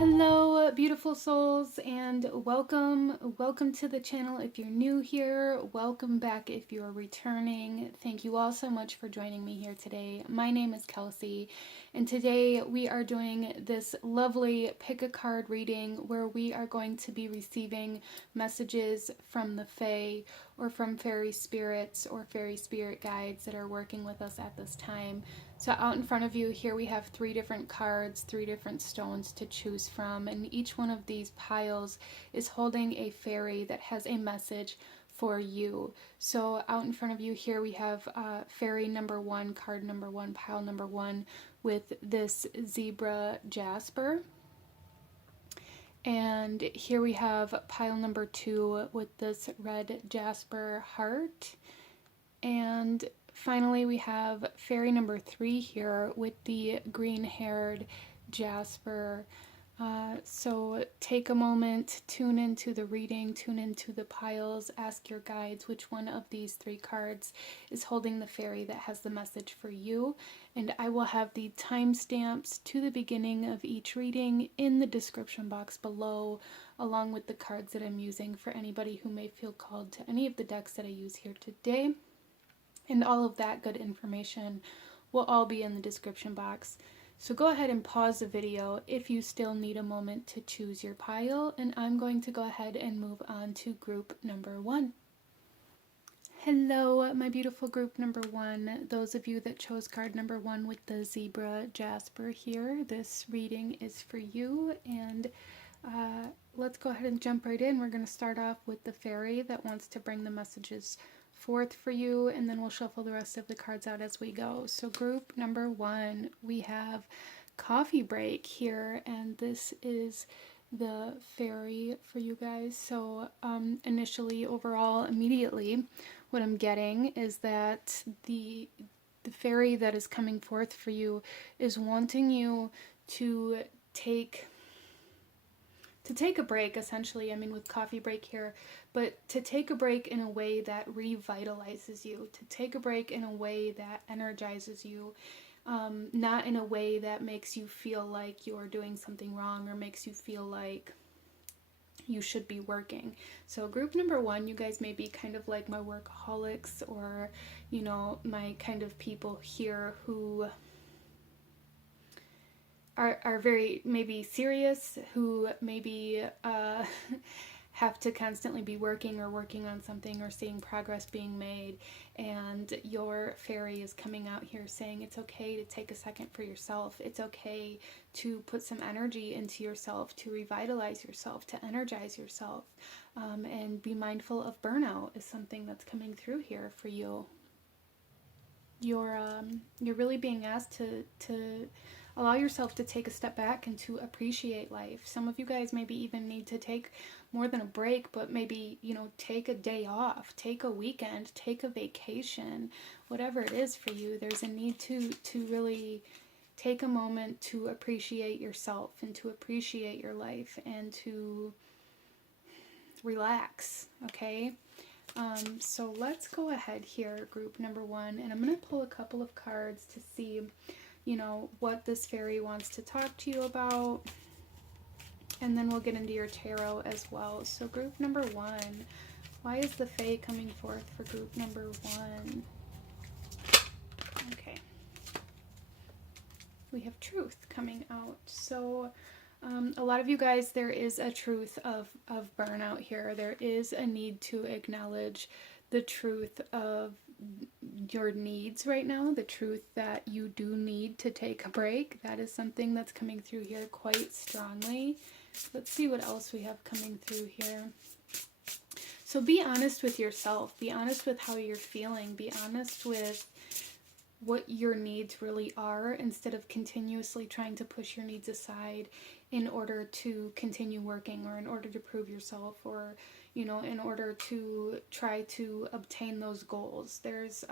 Hello, beautiful souls, and welcome to the channel if you're new here. Welcome back if you're returning. Thank you all so much for joining me here today. My name is Kelsey, and today we are doing this lovely pick a card reading where we are going to be receiving messages from the Fae or from fairy spirits or fairy spirit guides that are working with us at this time. So out in front of you here we have 3 different cards, 3 different stones to choose from, and each one of these piles is holding a fairy that has a message for you. So out in front of you here we have fairy number 1, card number 1, pile number 1 with this zebra jasper. And here we have pile number 2 with this red jasper heart. And finally, we have fairy number 3 here with the green-haired jasper. So take a moment, tune into the reading, tune into the piles, ask your guides which one of these 3 cards is holding the fairy that has the message for you. And I will have the timestamps to the beginning of each reading in the description box below, along with the cards that I'm using for anybody who may feel called to any of the decks that I use here today. And all of that good information will all be in the description box. So go ahead and pause the video if you still need a moment to choose your pile, and I'm going to go ahead and move on to group number 1. Hello, my beautiful group number 1. Those of you that chose card number 1 with the zebra jasper here, this reading is for you. And let's go ahead and jump right in. We're going to start off with the fairy that wants to bring the messages forth for you, and then we'll shuffle the rest of the cards out as we go. So group number 1, we have coffee break here, and this is the fairy for you guys. So initially, overall, immediately, what I'm getting is that the fairy that is coming forth for you is wanting you to take a break, essentially. I mean, with coffee break here, but to take a break in a way that revitalizes you, to take a break in a way that energizes you, not in a way that makes you feel like you're doing something wrong or makes you feel like you should be working. So group number 1, you guys may be kind of like my workaholics, or, you know, my kind of people here who are very maybe serious, who maybe have to constantly be working on something or seeing progress being made, and your fairy is coming out here saying it's okay to take a second for yourself. It's okay to put some energy into yourself, to revitalize yourself, to energize yourself, and be mindful of burnout is something that's coming through here for you. You're really being asked to allow yourself to take a step back and to appreciate life. Some of you guys maybe even need to take more than a break, but maybe, you know, take a day off, take a weekend, take a vacation, whatever it is for you. There's a need to really take a moment to appreciate yourself and to appreciate your life and to relax, okay? So let's go ahead here, group number 1, and I'm going to pull a couple of cards to see, you know, what this fairy wants to talk to you about, and then we'll get into your tarot as well. So group number 1, why is the Fae coming forth for group number 1? Okay. We have truth coming out. So a lot of you guys, there is a truth of burnout here. There is a need to acknowledge the truth of your needs right now, the truth that you do need to take a break. That is something that's coming through here quite strongly. Let's see what else we have coming through here. So be honest with yourself. Be honest with how you're feeling. Be honest with what your needs really are, instead of continuously trying to push your needs aside in order to continue working, or in order to prove yourself, or, you know, in order to try to obtain those goals. There's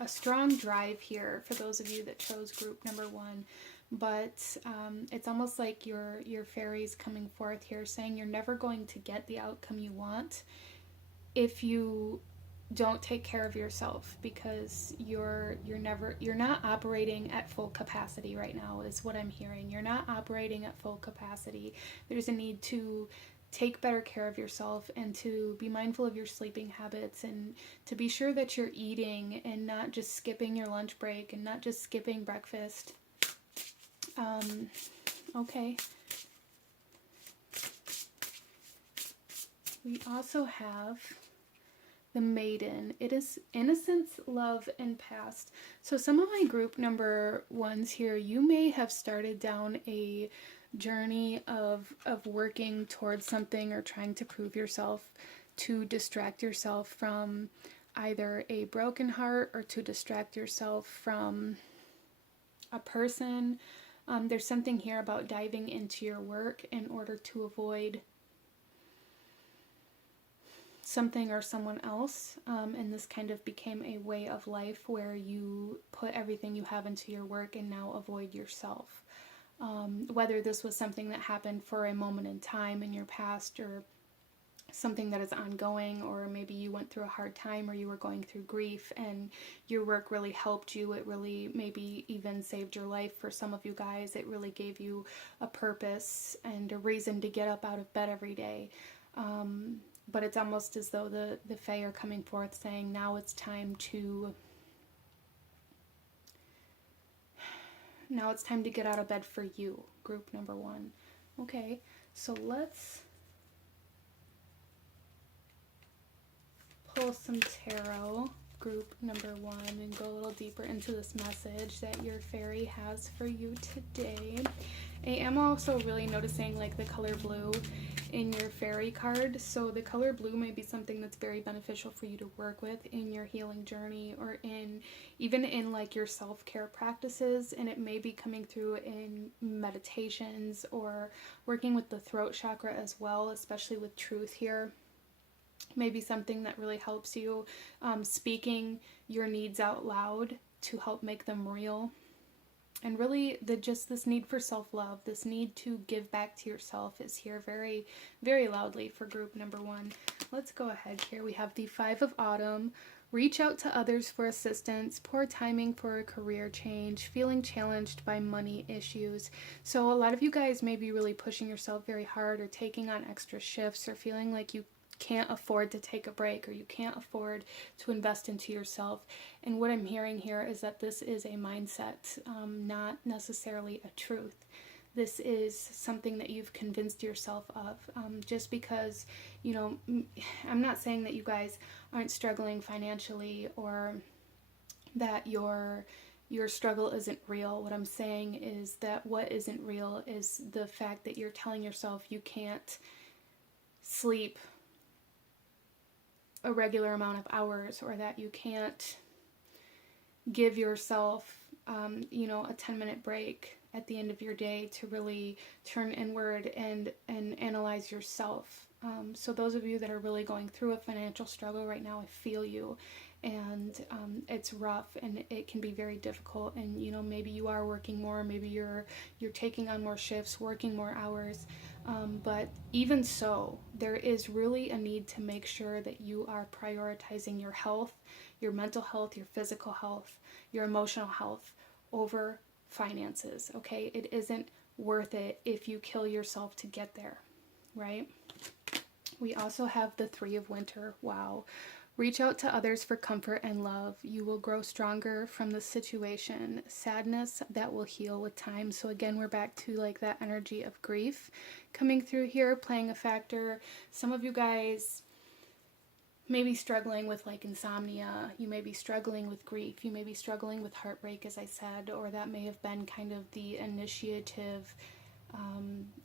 a strong drive here for those of you that chose group number 1, but it's almost like your fairy's coming forth here saying you're never going to get the outcome you want if you don't take care of yourself, because you're not operating at full capacity right now, is what I'm hearing. You're not operating at full capacity. There's a need to take better care of yourself and to be mindful of your sleeping habits, and to be sure that you're eating and not just skipping your lunch break and not just skipping breakfast. Okay. We also have the Maiden. It is innocence, love, and past. So some of my group number ones here, you may have started down a journey of working towards something or trying to prove yourself, to distract yourself from either a broken heart or to distract yourself from a person. There's something here about diving into your work in order to avoid something or someone else, and this kind of became a way of life where you put everything you have into your work and now avoid yourself. Whether this was something that happened for a moment in time in your past, or something that is ongoing, or maybe you went through a hard time, or you were going through grief and your work really helped you. It really maybe even saved your life for some of you guys. It really gave you a purpose and a reason to get up out of bed every day. But it's almost as though the Fae are coming forth saying, now it's time to get out of bed for you, group number one. Okay, so let's pull some tarot, group number one, and go a little deeper into this message that your fairy has for you today. I am also really noticing like the color blue in your fairy card. So the color blue may be something that's very beneficial for you to work with in your healing journey, or even in like your self-care practices, and it may be coming through in meditations or working with the throat chakra as well, especially with truth here. Maybe something that really helps you, speaking your needs out loud to help make them real. And really, just this need for self-love, this need to give back to yourself is here very, very loudly for group number one. Let's go ahead here. We have the Five of Autumn. Reach out to others for assistance. Poor timing for a career change. Feeling challenged by money issues. So a lot of you guys may be really pushing yourself very hard, or taking on extra shifts, or feeling like you can't afford to take a break, or you can't afford to invest into yourself. And what I'm hearing here is that this is a mindset, not necessarily a truth. This is something that you've convinced yourself of. Just because, you know, I'm not saying that you guys aren't struggling financially, or that your struggle isn't real. What I'm saying is that what isn't real is the fact that you're telling yourself you can't sleep a regular amount of hours, or that you can't give yourself, a 10-minute break at the end of your day to really turn inward and analyze yourself. So those of you that are really going through a financial struggle right now, I feel you. And it's rough, and it can be very difficult. And maybe you are working more, maybe you're taking on more shifts, working more hours. But even so, there is really a need to make sure that you are prioritizing your health, your mental health, your physical health, your emotional health over finances. Okay, it isn't worth it if you kill yourself to get there, right? We also have the Three of Winter. Wow. Reach out to others for comfort and love. You will grow stronger from the situation. Sadness that will heal with time. So again, we're back to like that energy of grief coming through here, playing a factor. Some of you guys may be struggling with like insomnia. You may be struggling with grief. You may be struggling with heartbreak, as I said, or that may have been kind of the initiative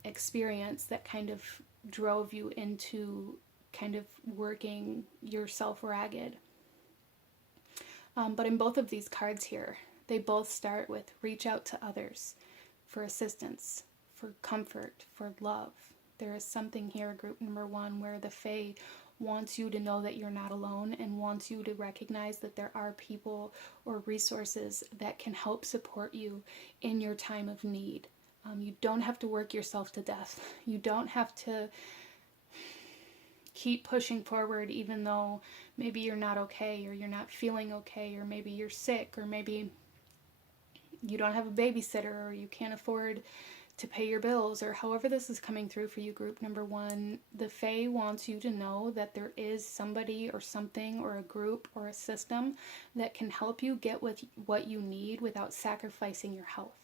experience that kind of drove you into kind of working yourself ragged. But in both of these cards here, they both start with reach out to others for assistance, for comfort, for love. There is something here, group number one, where the Fae wants you to know that you're not alone, and wants you to recognize that there are people or resources that can help support you in your time of need. You don't have to work yourself to death. You don't have to keep pushing forward even though maybe you're not okay, or you're not feeling okay, or maybe you're sick, or maybe you don't have a babysitter, or you can't afford to pay your bills, or however this is coming through for you, group number one. The Fae wants you to know that there is somebody or something or a group or a system that can help you get with what you need without sacrificing your health,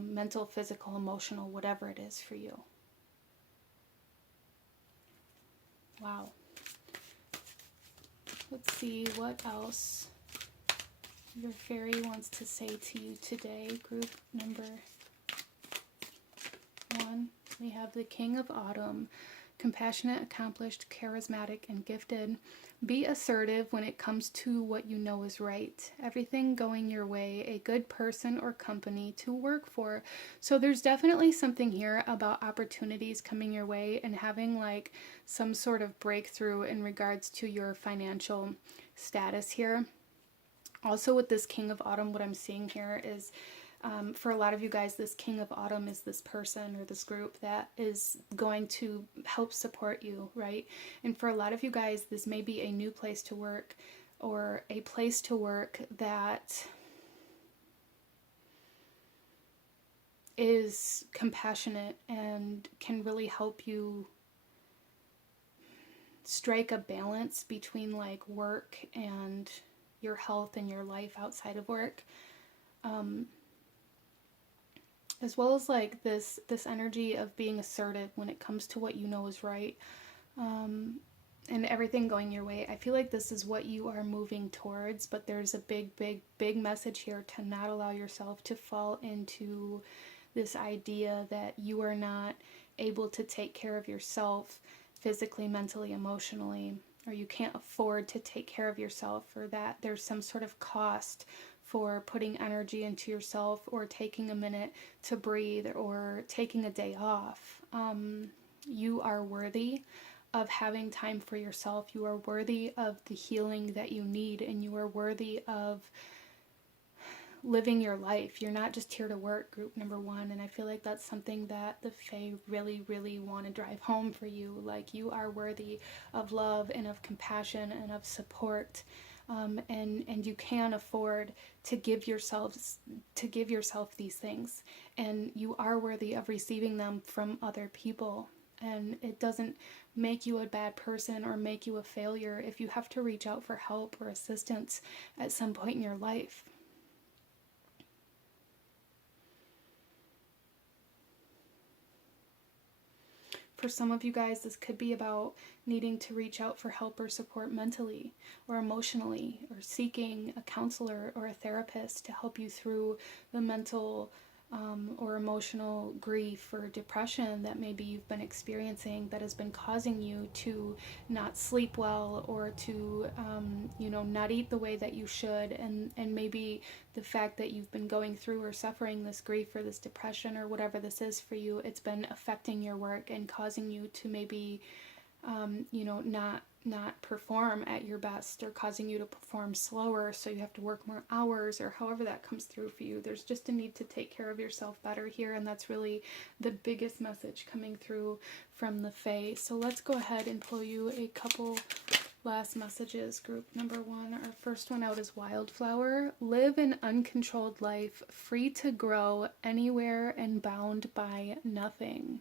mental, physical, emotional, whatever it is for you. Wow. Let's see what else your fairy wants to say to you today, group number one. We have the King of Autumn, compassionate, accomplished, charismatic, and gifted. Be assertive when it comes to what you know is right. Everything going your way, a good person or company to work for. So there's definitely something here about opportunities coming your way and having like some sort of breakthrough in regards to your financial status here. Also with this King of Autumn, what I'm seeing here is for a lot of you guys, this King of Autumn is this person or this group that is going to help support you, right? And for a lot of you guys, this may be a new place to work, or a place to work that is compassionate and can really help you strike a balance between like work and your health and your life outside of work. As well as like this energy of being assertive when it comes to what you know is right, and everything going your way. I feel like this is what you are moving towards, but there's a big message here to not allow yourself to fall into this idea that you are not able to take care of yourself physically, mentally, emotionally, or you can't afford to take care of yourself, or that there's some sort of cost for putting energy into yourself, or taking a minute to breathe, or taking a day off. You are worthy of having time for yourself. You are worthy of the healing that you need, and you are worthy of living your life. You're not just here to work, group number one. And I feel like that's something that the Fae really want to drive home for you. Like, you are worthy of love and of compassion and of support. And you can afford to give yourself these things, and you are worthy of receiving them from other people. And it doesn't make you a bad person or make you a failure if you have to reach out for help or assistance at some point in your life. For some of you guys, this could be about needing to reach out for help or support mentally or emotionally, or seeking a counselor or a therapist to help you through the mental or emotional grief or depression that maybe you've been experiencing, that has been causing you to not sleep well, or to not eat the way that you should, and maybe the fact that you've been going through or suffering this grief or this depression or whatever this is for you, it's been affecting your work and causing you to maybe not perform at your best, or causing you to perform slower, so you have to work more hours, or however that comes through for you. There's just a need to take care of yourself better here, and that's really the biggest message coming through from the Fae. So let's go ahead and pull you a couple last messages, group number one. Our first one out is Wildflower. Live an uncontrolled life, free to grow anywhere and bound by nothing.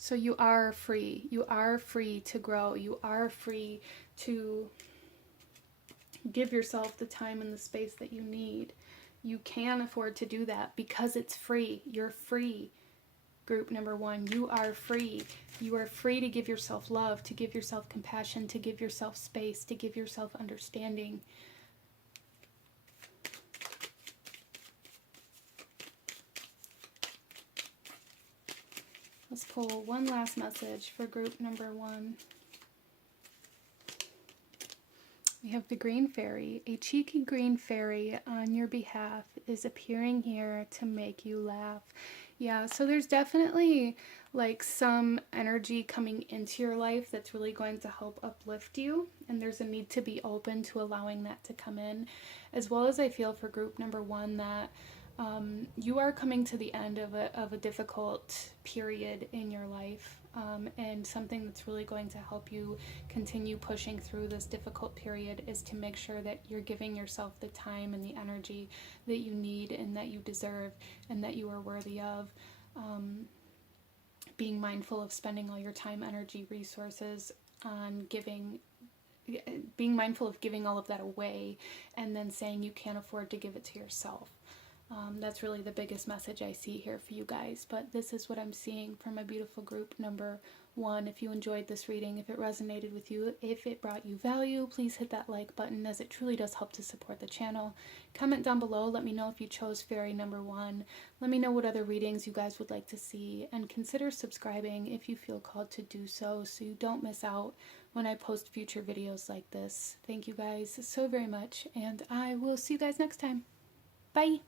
So you are free. You are free to grow. You are free to give yourself the time and the space that you need. You can afford to do that because it's free. You're free. Group number one, you are free. You are free to give yourself love, to give yourself compassion, to give yourself space, to give yourself understanding. Let's pull one last message for group number one. We have the Green Fairy. A cheeky green fairy on your behalf is appearing here to make you laugh. Yeah, so there's definitely like some energy coming into your life that's really going to help uplift you, and there's a need to be open to allowing that to come in. As well as I feel for group number one that you are coming to the end of a difficult period in your life. and something that's really going to help you continue pushing through this difficult period is to make sure that you're giving yourself the time and the energy that you need and that you deserve and that you are worthy of. Being mindful of spending all your time, energy, resources on being mindful of giving all of that away and then saying you can't afford to give it to yourself. That's really the biggest message I see here for you guys. But this is what I'm seeing from my beautiful group number 1. If you enjoyed this reading, if it resonated with you, if it brought you value, please hit that like button, as it truly does help to support the channel. Comment down below. Let me know if you chose fairy number 1. Let me know what other readings you guys would like to see. And consider subscribing if you feel called to do so you don't miss out when I post future videos like this. Thank you guys so very much, and I will see you guys next time. Bye!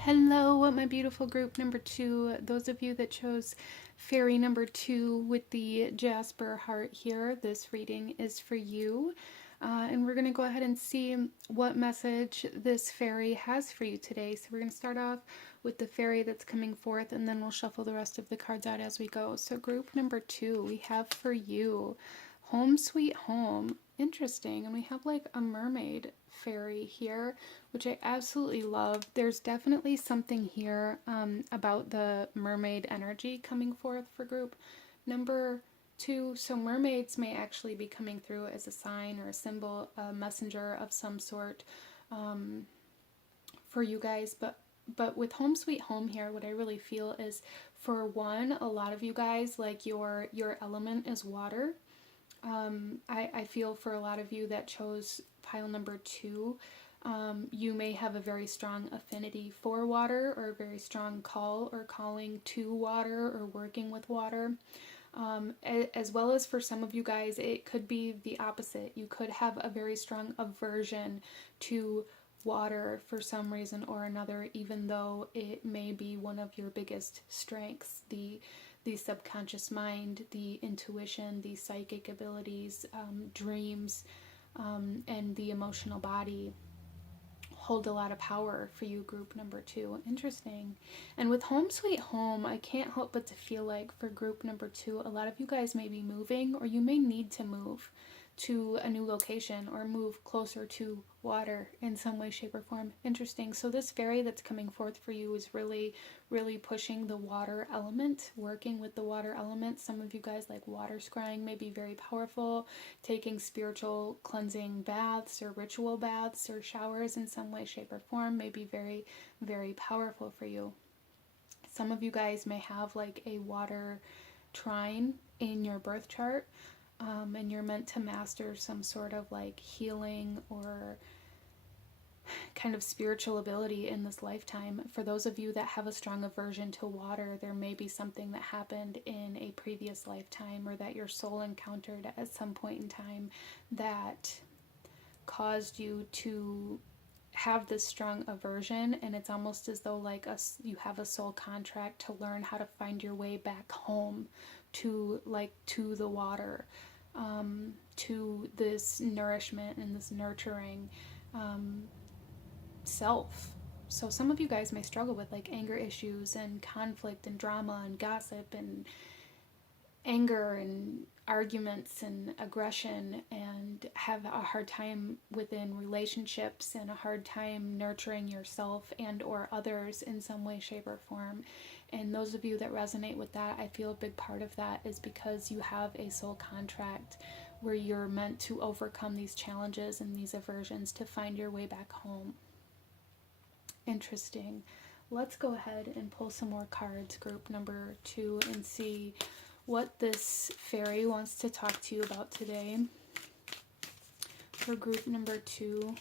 Hello, my beautiful group number 2. Those of you that chose fairy number 2 with the Jasper heart here, this reading is for you. And we're going to go ahead and see what message this fairy has for you today. So we're going to start off with the fairy that's coming forth, and then we'll shuffle the rest of the cards out as we go. So group number 2, we have for you Home Sweet Home. Interesting. And we have like a mermaid fairy here, which I absolutely love. There's definitely something here about the mermaid energy coming forth for group number 2. So mermaids may actually be coming through as a sign or a symbol, a messenger of some sort for you guys. But with Home Sweet Home here, what I really feel is, for one, a lot of you guys, like your element is water. I feel for a lot of you that chose pile number 2, you may have a very strong affinity for water, or a very strong call or calling to water, or working with water. As well as for some of you guys, it could be the opposite. You could have a very strong aversion to water for some reason or another, even though it may be one of your biggest strengths. The subconscious mind, the intuition, the psychic abilities, dreams, and the emotional body hold a lot of power for you, group number 2. Interesting. And with Home Sweet Home, I can't help but to feel like for group number 2, a lot of you guys may be moving, or you may need to move to a new location or move closer to water in some way, shape, or form. Interesting. So this fairy that's coming forth for you is really, really pushing the water element, working with the water element. Some of you guys, like water scrying, may be very powerful. Taking spiritual cleansing baths or ritual baths or showers in some way, shape, or form may be very, very powerful for you. Some of you guys may have like a water trine in your birth chart. And you're meant to master some sort of like healing or kind of spiritual ability in this lifetime. For those of you that have a strong aversion to water, there may be something that happened in a previous lifetime, or that your soul encountered at some point in time that caused you to have this strong aversion. And it's almost as though like you have a soul contract to learn how to find your way back home to the water, to this nourishment and this nurturing self. So some of you guys may struggle with like anger issues and conflict and drama and gossip and anger and arguments and aggression, and have a hard time within relationships and a hard time nurturing yourself and or others in some way, shape, or form. And those of you that resonate with that, I feel a big part of that is because you have a soul contract where you're meant to overcome these challenges and these aversions to find your way back home. Interesting. Let's go ahead and pull some more cards, group number 2, and see what this fairy wants to talk to you about today. For group number 2,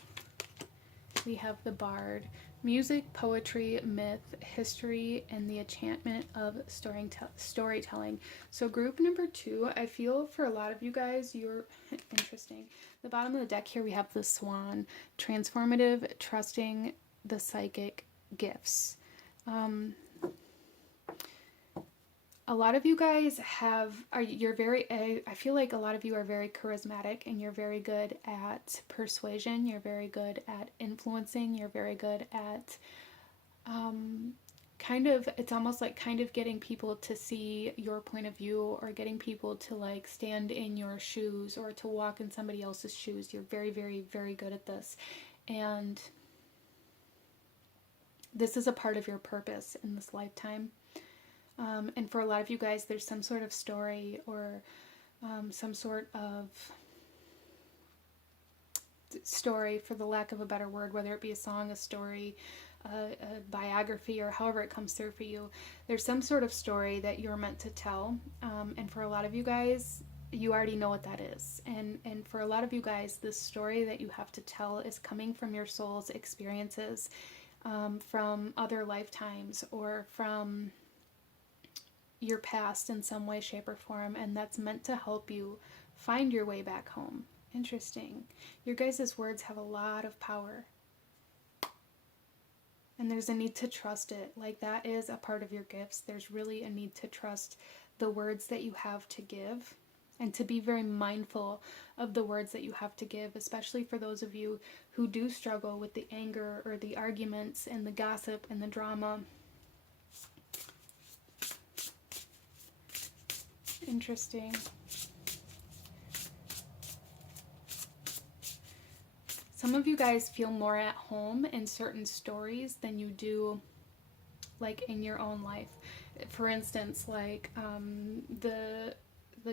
we have the Bard. Music, poetry, myth, history, and the enchantment of storytelling. So group number 2, I feel for a lot of you guys, you're interesting. The bottom of the deck here, we have the Swan. Transformative, trusting the psychic gifts. A lot of you guys I feel like a lot of you are very charismatic, and you're very good at persuasion. You're very good at influencing. You're very good at kind of, it's almost like kind of getting people to see your point of view, or getting people to like stand in your shoes or to walk in somebody else's shoes. You're very, very, very good at this. And this is a part of your purpose in this lifetime. And for a lot of you guys, there's some sort of story, or some sort of story, for the lack of a better word, whether it be a song, a story, a biography, or however it comes through for you. There's some sort of story that you're meant to tell. And for a lot of you guys, you already know what that is. And for a lot of you guys, this story that you have to tell is coming from your soul's experiences, from other lifetimes, or from your past in some way, shape, or form. And that's meant to help you find your way back home. Interesting. Your guys' words have a lot of power. And there's a need to trust it. Like, that is a part of your gifts. There's really a need to trust the words that you have to give, and to be very mindful of the words that you have to give, especially for those of you who do struggle with the anger or the arguments and the gossip and the drama. Interesting. Some of you guys feel more at home in certain stories than you do like in your own life. For instance, like the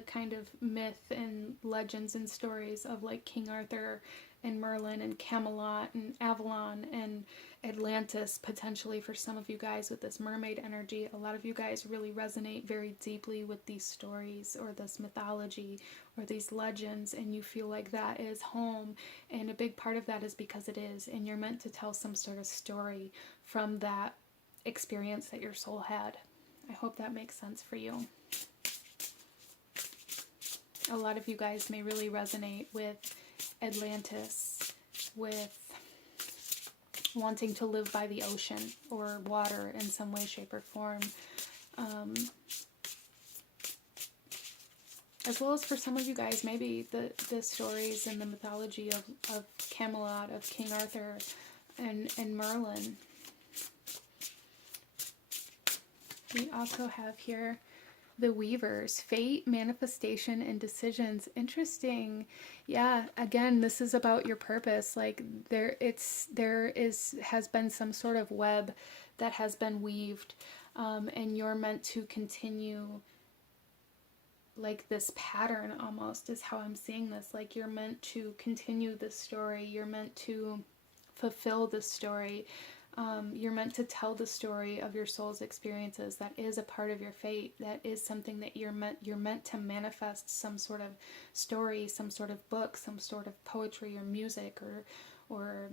kind of myth and legends and stories of like King Arthur and Merlin and Camelot and Avalon and Atlantis, potentially for some of you guys with this mermaid energy. A lot of you guys really resonate very deeply with these stories, or this mythology, or these legends, and you feel like that is home. And a big part of that is because it is, and you're meant to tell some sort of story from that experience that your soul had. I hope that makes sense for you. A lot of you guys may really resonate with Atlantis, with wanting to live by the ocean or water in some way, shape, or form. As well as for some of you guys, maybe the stories and the mythology of Camelot, of King Arthur and Merlin. We also have here the Weavers, fate, manifestation, and decisions. Interesting. Yeah, again, this is about your purpose. Like has been some sort of web that has been weaved, and you're meant to continue like this pattern, almost is how I'm seeing this. Like, you're meant to continue this story. You're meant to fulfill this story. You're meant to tell the story of your soul's experiences. That is a part of your fate. That is something that you're meant to manifest, some sort of story, some sort of book, some sort of poetry or music, or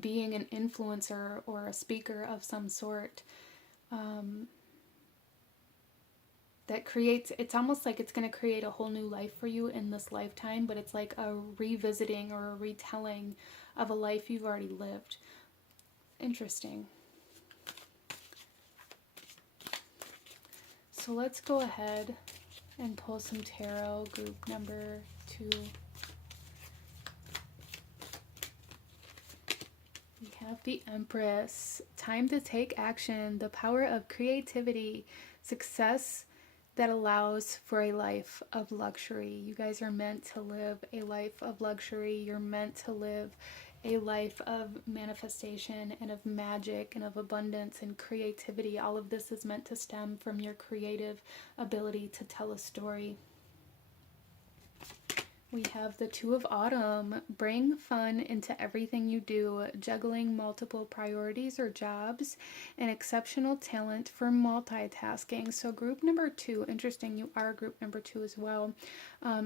being an influencer or a speaker of some sort. That creates, it's almost like it's going to create a whole new life for you in this lifetime, but it's like a revisiting or a retelling of a life you've already lived. Interesting. So let's go ahead and pull some tarot, group number 2. We have the Empress. Time to take action. The power of creativity. Success that allows for a life of luxury. You guys are meant to live a life of luxury. You're meant to live a life of manifestation and of magic and of abundance and creativity. All of this is meant to stem from your creative ability to tell a story. We have the Two of Autumn. Bring fun into everything you do, juggling multiple priorities or jobs, and exceptional talent for multitasking. So group number 2, interesting, you are group number 2 as well.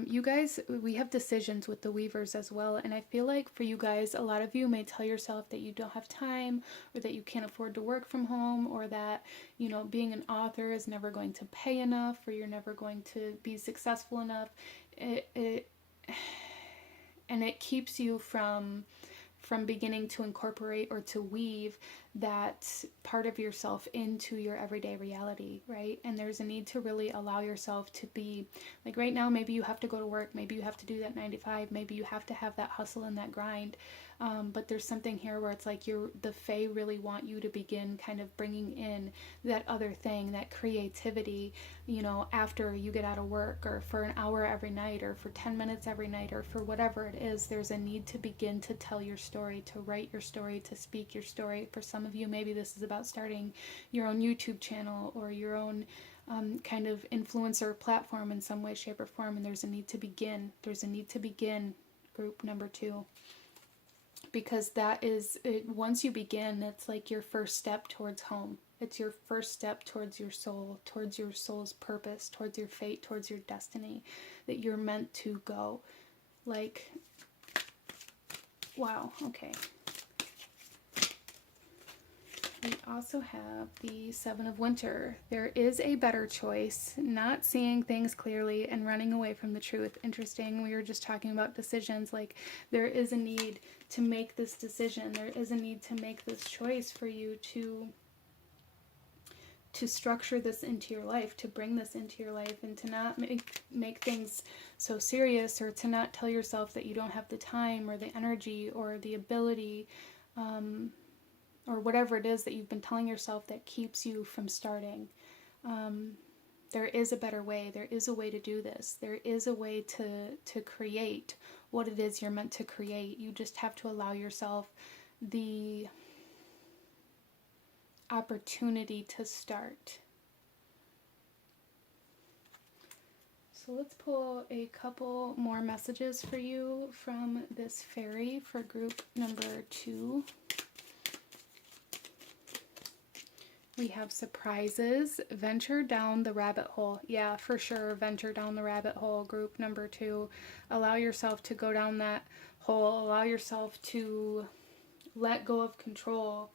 You guys, we have decisions with the Weavers as well, and I feel like for you guys, a lot of you may tell yourself that you don't have time, or that you can't afford to work from home, or that, you know, being an author is never going to pay enough, or you're never going to be successful enough. And it keeps you from beginning to incorporate or to weave that part of yourself into your everyday reality, right? And there's a need to really allow yourself to be, like right now, maybe you have to go to work, maybe you have to do that 9 to 5, maybe you have to have that hustle and that grind. But there's something here where it's like the Fae really want you to begin kind of bringing in that other thing, that creativity, you know, after you get out of work, or for an hour every night, or for 10 minutes every night, or for whatever it is. There's a need to begin to tell your story, to write your story, to speak your story. For some of you, maybe this is about starting your own YouTube channel or your own kind of influencer platform in some way, shape, or form. And there's a need to begin. There's a need to begin, group number 2. Because that is, once you begin, it's like your first step towards home. It's your first step towards your soul, towards your soul's purpose, towards your fate, towards your destiny, that you're meant to go. Like, wow, okay. We also have the Seven of Winter. There is a better choice, not seeing things clearly and running away from the truth. Interesting, we were just talking about decisions. Like, there is a need to make this decision. There is a need to make this choice for you to structure this into your life, to bring this into your life, and to not make things so serious, or to not tell yourself that you don't have the time or the energy or the ability, or whatever it is that you've been telling yourself that keeps you from starting. There is a better way. There is a way to do this. There is a way to create what it is you're meant to create. You just have to allow yourself the opportunity to start. So let's pull a couple more messages for you from this fairy for group number 2. We have surprises. Venture down the rabbit hole. Yeah, for sure. Venture down the rabbit hole, group number 2. Allow yourself to go down that hole. Allow yourself to let go of control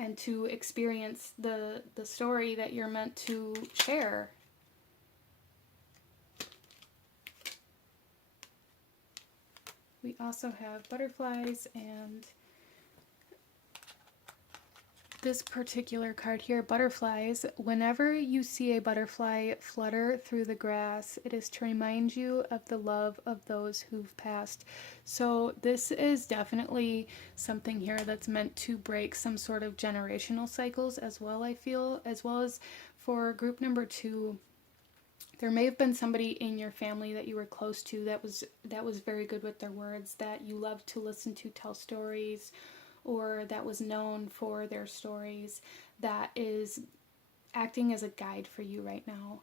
and to experience the story that you're meant to share. We also have butterflies, and this particular card here, butterflies. Whenever you see a butterfly flutter through the grass, it is to remind you of the love of those who've passed. So this is definitely something here that's meant to break some sort of generational cycles as well, I feel, as well as for group number 2. There may have been somebody in your family that you were close to that was very good with their words, that you loved to listen to tell stories, or that was known for their stories, that is acting as a guide for you right now.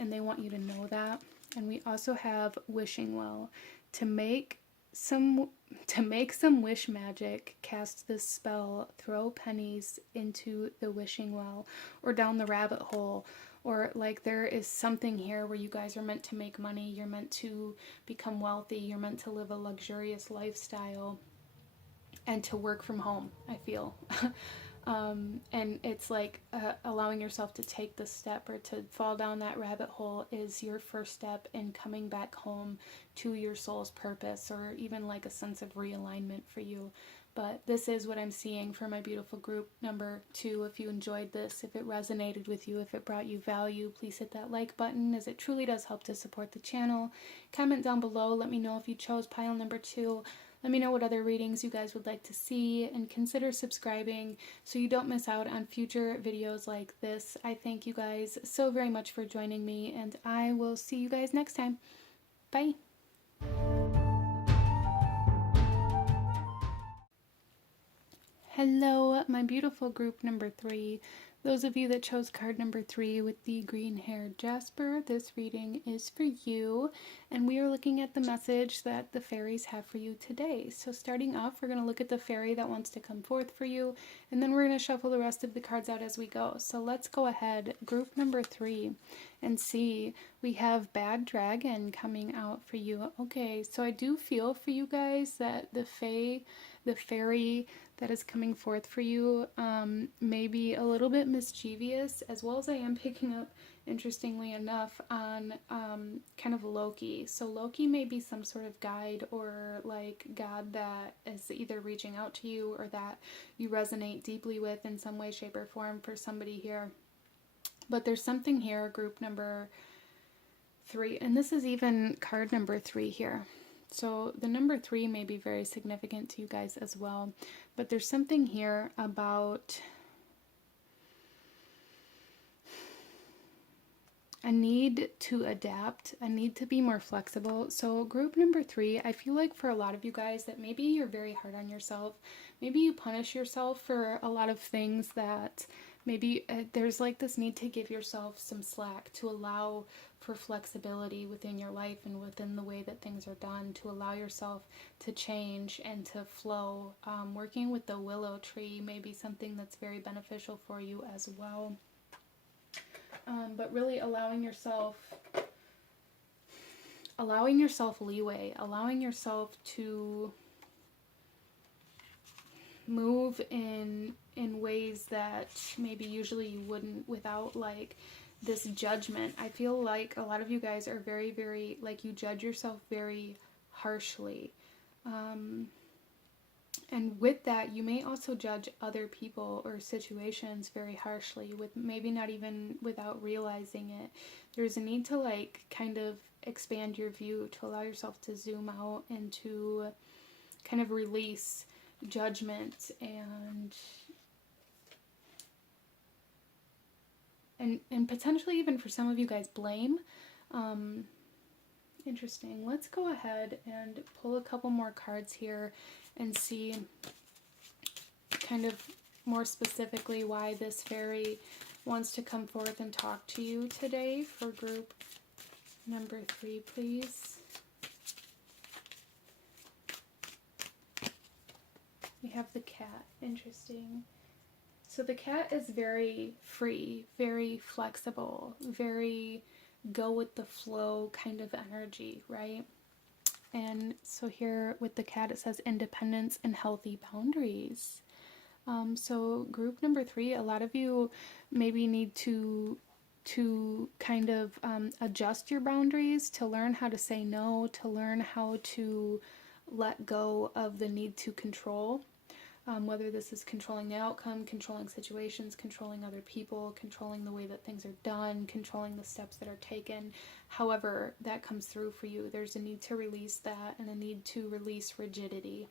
And they want you to know that. And we also have wishing well. To make some wish magic, cast this spell, throw pennies into the wishing well, or down the rabbit hole. Or like, there is something here where you guys are meant to make money, you're meant to become wealthy, you're meant to live a luxurious lifestyle, and to work from home, I feel. And it's like allowing yourself to take this step, or to fall down that rabbit hole, is your first step in coming back home to your soul's purpose, or even like a sense of realignment for you. But this is what I'm seeing for my beautiful group number 2. If you enjoyed this, if it resonated with you, if it brought you value, please hit that like button, as it truly does help to support the channel. Comment down below. Let me know if you chose pile number 2. Let me know what other readings you guys would like to see, and consider subscribing so you don't miss out on future videos like this. I thank you guys so very much for joining me, and I will see you guys next time. Bye! Hello, my beautiful group number 3. Those of you that chose card number 3 with the green-haired Jasper, this reading is for you, and we are looking at the message that the fairies have for you today. So starting off, we're going to look at the fairy that wants to come forth for you, and then we're going to shuffle the rest of the cards out as we go. So let's go ahead, group number 3, and see. We have Bad Dragon coming out for you. Okay, so I do feel for you guys that the fairy that is coming forth for you may be a little bit mischievous, as well as I am picking up, interestingly enough, on kind of Loki. So Loki may be some sort of guide, or like god that is either reaching out to you, or that you resonate deeply with in some way, shape, or form for somebody here. But there's something here, group number 3, and this is even card number 3 here. So the number 3 may be very significant to you guys as well, but there's something here about a need to adapt, a need to be more flexible. So group number 3, I feel like for a lot of you guys that maybe you're very hard on yourself. Maybe you punish yourself for a lot of things that maybe there's like this need to give yourself some slack, to allow for flexibility within your life and within the way that things are done, to allow yourself to change and to flow. Working with the willow tree may be something that's very beneficial for you as well. But really allowing yourself leeway, allowing yourself to move in ways that maybe usually you wouldn't, without like this judgment. I feel like a lot of you guys are very, very, like, you judge yourself very harshly. And with that, you may also judge other people or situations very harshly, with maybe not even without realizing it. There's a need to like kind of expand your view, to allow yourself to zoom out and to kind of release judgment and potentially even for some of you guys blame. Interesting. Let's go ahead and pull a couple more cards here and see kind of more specifically why this fairy wants to come forth and talk to you today for group number 3, please. We have the cat. Interesting. So the cat is very free, very flexible, very go with the flow kind of energy, right? And so here with the cat, it says independence and healthy boundaries. So group number 3, a lot of you maybe need to kind of adjust your boundaries, to learn how to say no, to learn how to let go of the need to control. Whether this is controlling the outcome, controlling situations, controlling other people, controlling the way that things are done, controlling the steps that are taken. However that comes through for you, there's a need to release that and a need to release rigidity.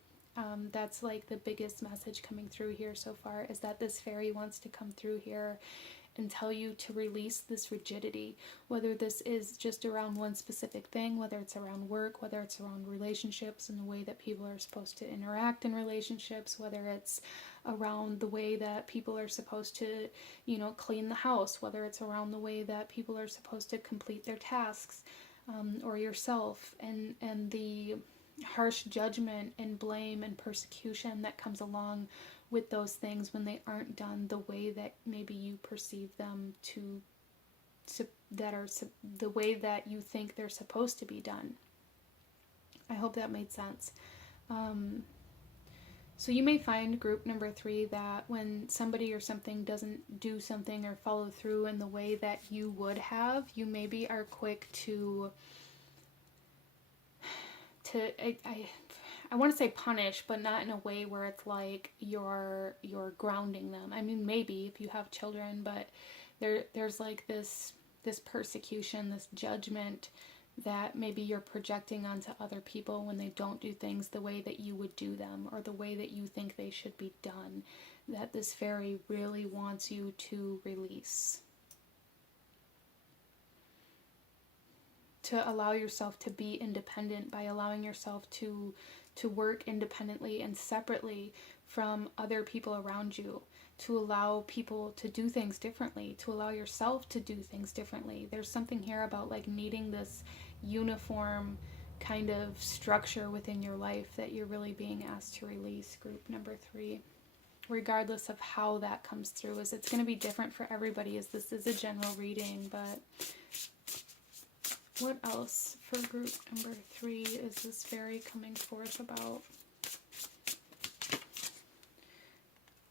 That's like the biggest message coming through here so far, is that this fairy wants to come through here and tell you to release this rigidity, whether this is just around one specific thing, whether it's around work, whether it's around relationships and the way that people are supposed to interact in relationships, whether it's around the way that people are supposed to, you know, clean the house, whether it's around the way that people are supposed to complete their tasks, or yourself, and the harsh judgment and blame and persecution that comes along with those things when they aren't done the way that maybe you perceive them to the way that you think they're supposed to be done. I hope that made sense. So you may find group number 3 that when somebody or something doesn't do something or follow through in the way that you would have, you maybe are quick to I want to say punish, but not in a way where it's like you're grounding them. I mean, maybe if you have children, but there's like this persecution, this judgment that maybe you're projecting onto other people when they don't do things the way that you would do them, or the way that you think they should be done, that this fairy really wants you to release. To allow yourself to be independent by allowing yourself to work independently and separately from other people around you, to allow people to do things differently, to allow yourself to do things differently. There's something here about like needing this uniform kind of structure within your life that you're really being asked to release, group number 3. Regardless of how that comes through, as it's going to be different for everybody, as this is a general reading, but what else for group number 3 is this fairy coming forth about?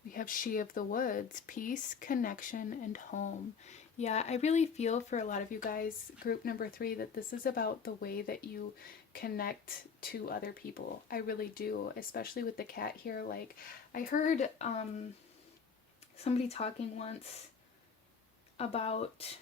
We have She of the Woods, peace, connection, and home. Yeah, I really feel for a lot of you guys, group number 3, that this is about the way that you connect to other people. I really do, especially with the cat here. Like, I heard somebody talking once about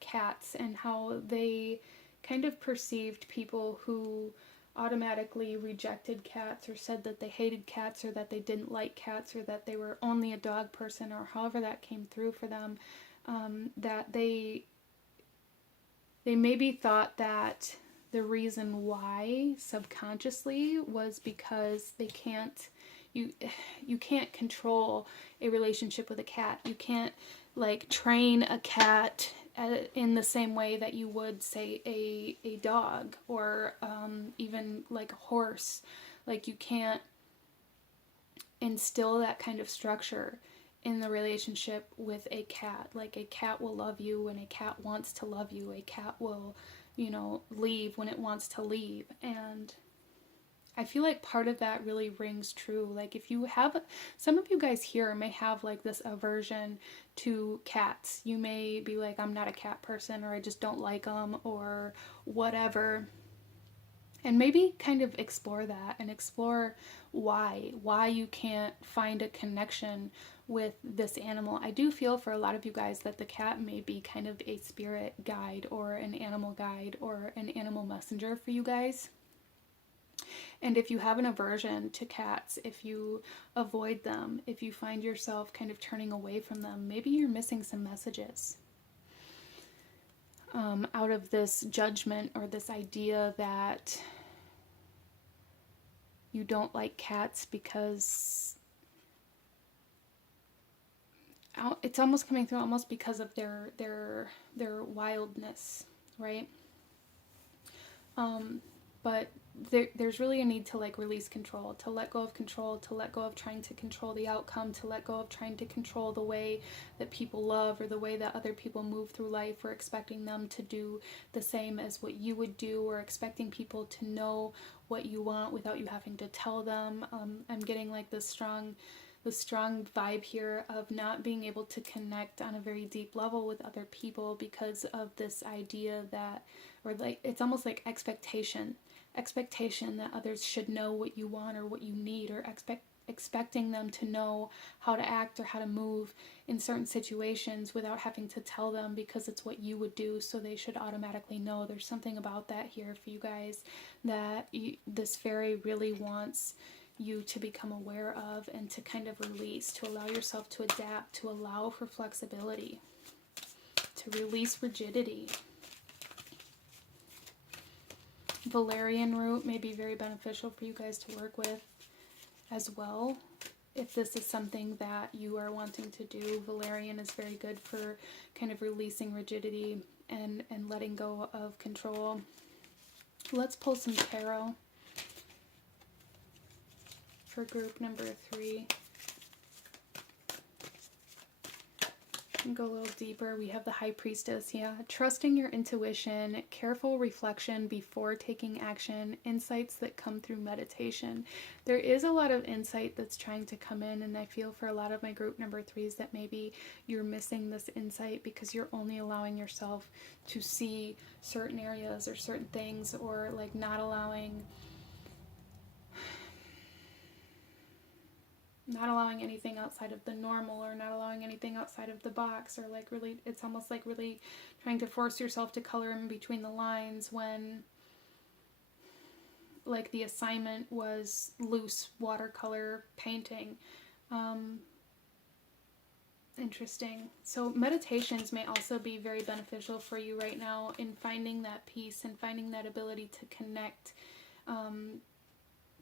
cats and how they kind of perceived people who automatically rejected cats or said that they hated cats or that they didn't like cats or that they were only a dog person or however that came through for them, that they maybe thought that the reason why subconsciously was because they can't, you can't control a relationship with a cat. You can't like train a cat in the same way that you would say a dog or even like a horse. Like you can't instill that kind of structure in the relationship with a cat. Like a cat will love you when a cat wants to love you. A cat will, you know, leave when it wants to leave. And I feel like part of that really rings true. Like if you have, some of you guys here may have like this aversion to cats. You may be like, I'm not a cat person, or I just don't like them, or whatever. And maybe kind of explore that and explore why you can't find a connection with this animal. I do feel for a lot of you guys that the cat may be kind of a spirit guide or an animal guide or an animal messenger for you guys. And if you have an aversion to cats, if you avoid them, if you find yourself kind of turning away from them, maybe you're missing some messages out of this judgment or this idea that you don't like cats because it's almost coming through almost because of their wildness, right? But there's really a need to like release control, to let go of control, to let go of trying to control the outcome, to let go of trying to control the way that people love or the way that other people move through life, or expecting them to do the same as what you would do, or expecting people to know what you want without you having to tell them. I'm getting like this strong vibe here of not being able to connect on a very deep level with other people because of this idea that, or like it's almost like expectation that others should know what you want or what you need, or expecting them to know how to act or how to move in certain situations without having to tell them because it's what you would do, so they should automatically know. There's something about that here for you guys that this fairy really wants you to become aware of and to kind of release, to allow yourself to adapt, to allow for flexibility, to release rigidity. Valerian root may be very beneficial for you guys to work with as well. If this is something that you are wanting to do, valerian is very good for kind of releasing rigidity and letting go of control. Let's pull some tarot for group number 3. And go a little deeper. We have the High Priestess. Yeah, trusting your intuition, careful reflection before taking action, insights that come through meditation. There is a lot of insight that's trying to come in, and I feel for a lot of my group number 3s that maybe you're missing this insight because you're only allowing yourself to see certain areas or certain things, or like not allowing anything outside of the normal, or not allowing anything outside of the box, or like really, it's almost like really trying to force yourself to color in between the lines when like the assignment was loose watercolor painting. Interesting. So meditations may also be very beneficial for you right now in finding that peace and finding that ability to connect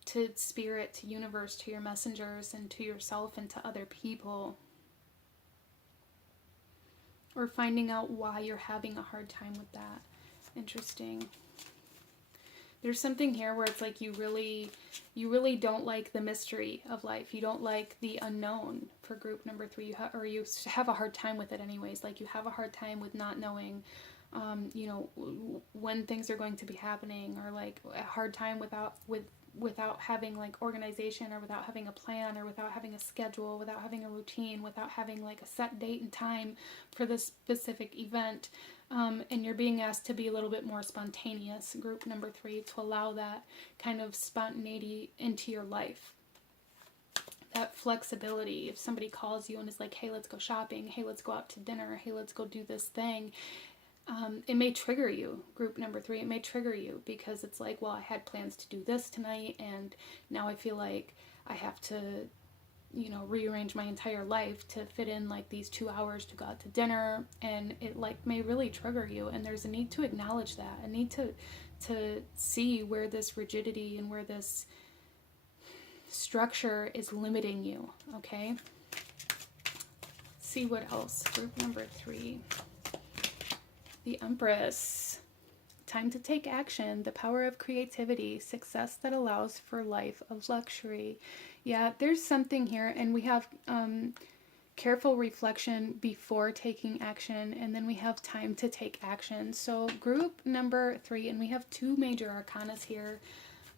to spirit, to universe, to your messengers, and to yourself and to other people. Or finding out why you're having a hard time with that. Interesting. There's something here where it's like you really don't like the mystery of life. You don't like the unknown for group number 3. You have a hard time with it anyways. Like you have a hard time with not knowing you know, when things are going to be happening, or like a hard time without having like organization, or without having a plan, or without having a schedule, without having a routine, without having like a set date and time for this specific event. And you're being asked to be a little bit more spontaneous, group number 3, to allow that kind of spontaneity into your life. That flexibility. If somebody calls you and is like, hey, let's go shopping, hey, let's go out to dinner, hey, let's go do this thing, It may trigger you, group number 3. It may trigger you because it's like, well, I had plans to do this tonight, and now I feel like I have to, you know, rearrange my entire life to fit in like these 2 hours to go out to dinner, and it like may really trigger you. And there's a need to acknowledge that, a need to see where this rigidity and where this structure is limiting you. Okay, let's see what else. Group number 3, the Empress. Time to take action, the power of creativity, success that allows for life of luxury. Yeah, there's something here, and we have careful reflection before taking action, and then we have time to take action. So group number 3, and we have 2 major arcanas here.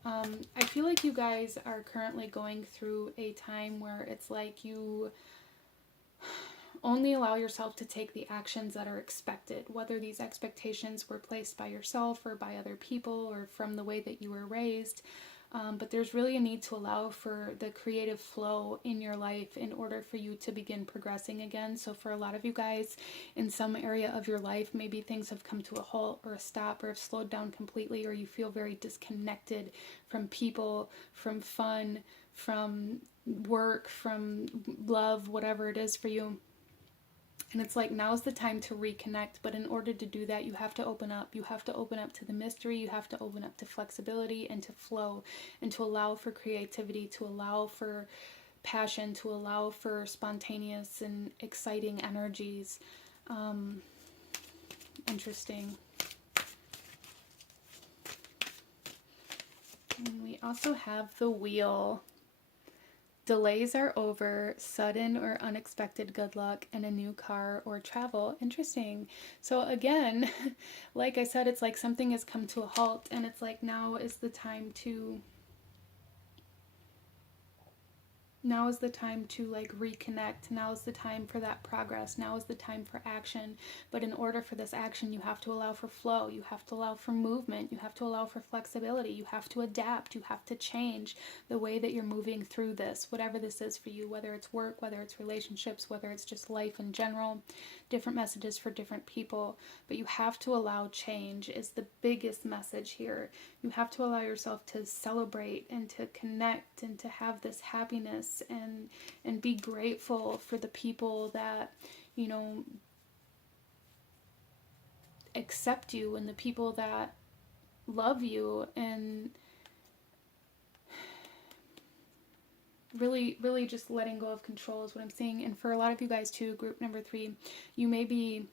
I feel like you guys are currently going through a time where it's like you only allow yourself to take the actions that are expected, whether these expectations were placed by yourself or by other people or from the way that you were raised. But there's really a need to allow for the creative flow in your life in order for you to begin progressing again. So for a lot of you guys, in some area of your life, maybe things have come to a halt or a stop or have slowed down completely, or you feel very disconnected from people, from fun, from work, from love, whatever it is for you. And it's like, now's the time to reconnect. But in order to do that, you have to open up. You have to open up to the mystery. You have to open up to flexibility and to flow, and to allow for creativity, to allow for passion, to allow for spontaneous and exciting energies. Interesting. And we also have the Wheel. Delays are over, sudden or unexpected good luck, and a new car or travel. Interesting. So again, like I said, it's like something has come to a halt, and it's like now is the time to like reconnect. Now is the time for that progress. Now is the time for action. But in order for this action, you have to allow for flow. You have to allow for movement. You have to allow for flexibility. You have to adapt. You have to change the way that you're moving through this, whatever this is for you, whether it's work, whether it's relationships, whether it's just life in general. Different messages for different people. But you have to allow change is the biggest message here. You have to allow yourself to celebrate and to connect and to have this happiness and be grateful for the people that, you know, accept you and the people that love you, and really just letting go of control is what I'm seeing. And for a lot of you guys too, group number 3, you may be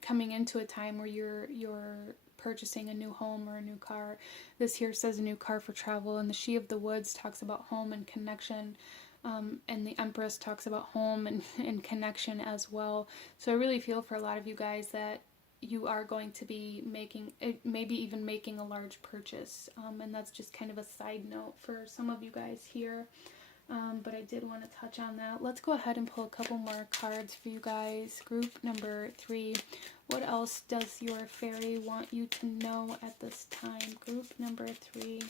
coming into a time where you're purchasing a new home or a new car. This here says a new car for travel, and the She of the Woods talks about home and connection, and the Empress talks about home and connection as well. So I really feel for a lot of you guys that you are going to be making, maybe even making a large purchase, and that's just kind of a side note for some of you guys here. But I did want to touch on that. Let's go ahead and pull a couple more cards for you guys. Group number 3. What else does your fairy want you to know at this time? Group number 3.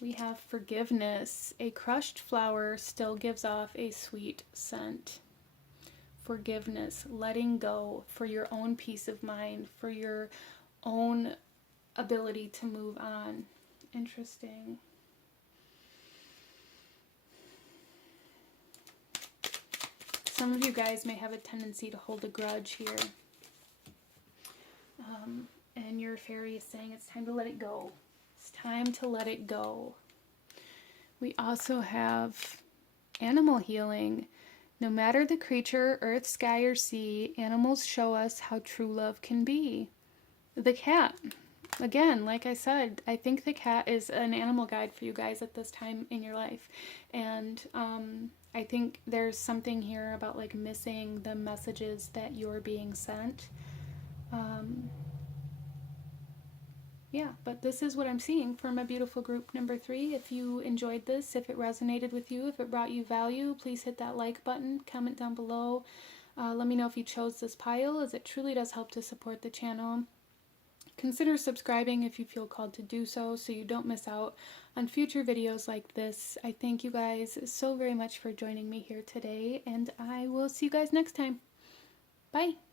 We have forgiveness. A crushed flower still gives off a sweet scent. Forgiveness, letting go for your own peace of mind, for your own ability to move on. Interesting. Some of you guys may have a tendency to hold a grudge here. And your fairy is saying it's time to let it go. It's time to let it go. We also have animal healing. No matter the creature, earth, sky, or sea, animals show us how true love can be. The cat. Again, like I said, I think the cat is an animal guide for you guys at this time in your life. And I think there's something here about like missing the messages that you're being sent. Yeah, but this is what I'm seeing for my beautiful group number 3. If you enjoyed this, if it resonated with you, if it brought you value, please hit that like button, comment down below. Let me know if you chose this pile, as it truly does help to support the channel. Consider subscribing if you feel called to do so you don't miss out on future videos like this. I thank you guys so very much for joining me here today, and I will see you guys next time. Bye.